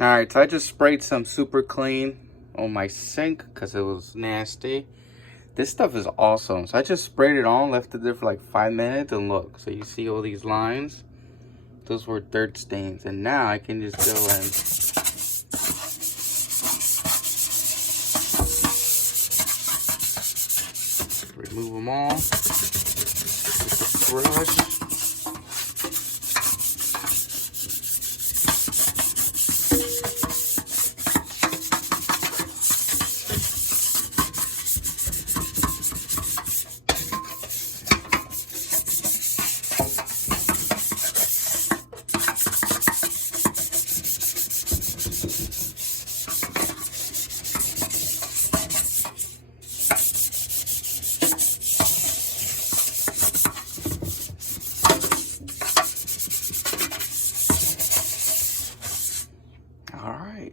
Alright, so I just sprayed some super clean on my sink because it was nasty. This stuff is awesome. So I just sprayed it on, left it there for like 5 minutes, and look. So you see all these lines? Those were dirt stains. And now I can just go and remove them all with the brush. All right.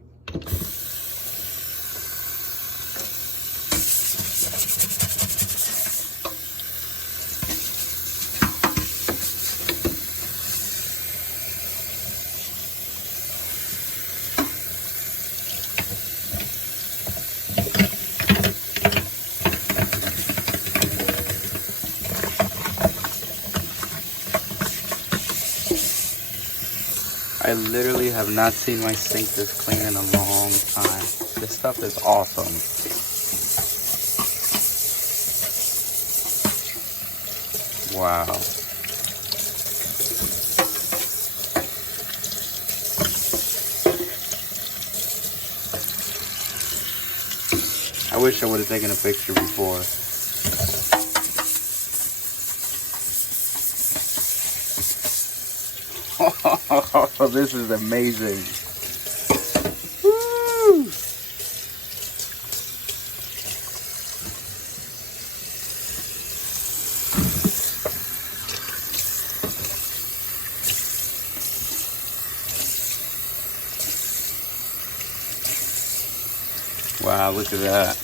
I literally have not seen my sink this clean in a long time. This stuff is awesome. Wow. I wish I would have taken a picture before. Oh, this is amazing. Woo! Wow, look at that.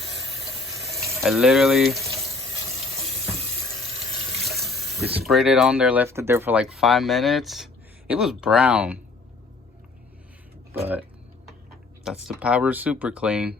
I literally just sprayed it on there, left it there for like 5 minutes. It was brown, but that's the power of super clean.